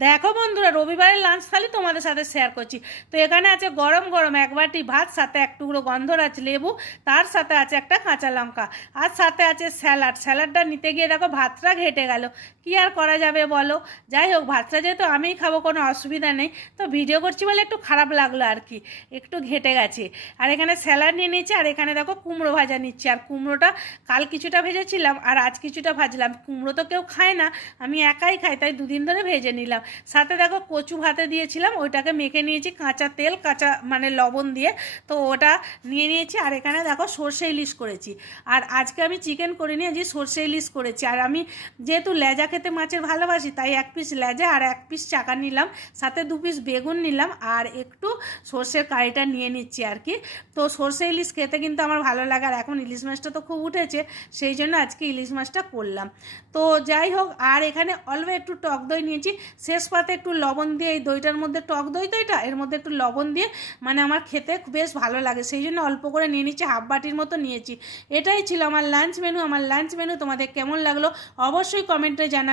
দেখো বন্ধুরা, রবিবারের লাঞ্চ থালি তোমাদের সাথে শেয়ার করছি। তো এখানে আছে গরম গরম এক বাটি ভাত, সাথে এক টুকরো গন্ধরাজ লেবু, তার সাথে আছে একটা কাঁচা লঙ্কা, আর সাথে আছে স্যালাড। স্যালাডটা নিতে গিয়ে দেখো ভাতটা ঘেটে গেল, কি আর করা যাবে বলো। যাই হোক, ভাতটা যেহেতু আমিই খাবো, কোনো অসুবিধা নেই। তো ভিডিও করছি বলে একটু খারাপ লাগলো আর কি, একটু ঘেটে গেছে। আর এখানে স্যালাড নিয়ে নিয়েছি, আর এখানে দেখো কুমড়ো ভাজা নিচ্ছি। আর কুমড়োটা কাল কিছুটা ভেজেছিলাম আর আজ কিছুটা ভাজলাম। কুমড়ো তো কেউ খায় না, আমি একাই খাই, তাই দুদিন ধরে ভেজে নিলাম। সাথে দেখো কচু ভাতে দিয়েছিলাম, ওইটাকে মেখে নিয়েছি কাঁচা তেল, কাঁচা মানে লবণ দিয়ে। তো ওটা নিয়ে নিয়েছি। আর এখানে দেখো সর্ষে ইলিশ করেছি। আর আজকে আমি চিকেন করিনি, আজকে সর্ষে ইলিশ করেছি। আর আমি যেহেতু লেজা খেতে মাছের ভালোবাসি, তাই এক পিস লেজা আর এক পিস চাকা নিলাম, সাথে দু পিস বেগুন নিলাম, আর একটু সর্ষের কারিটা নিয়ে নিচ্ছি আর কি। তো সর্ষে ইলিশ খেতে কিন্তু আমার ভালো লাগে, আর এখন ইলিশ মাছটা তো খুব উঠেছে, সেই জন্য আজকে ইলিশ মাছটা করলাম। তো যাই হোক, আর এখানে অল্প একটু টক দই নিয়েছি। শেষ পাতে একটু লবণ দিয়ে, এই দইটার মধ্যে টক দই তো এটা, এর মধ্যে একটু লবণ দিয়ে মানে আমার খেতে বেশ ভালো লাগে, সেই জন্য অল্প করে নিয়ে নিচ্ছি, হাফ বাটির মতো নিয়েছি। এটাই ছিল আমার লাঞ্চ মেনু। আমার লাঞ্চ মেনু তোমাদের কেমন লাগলো অবশ্যই কমেন্টে জানা।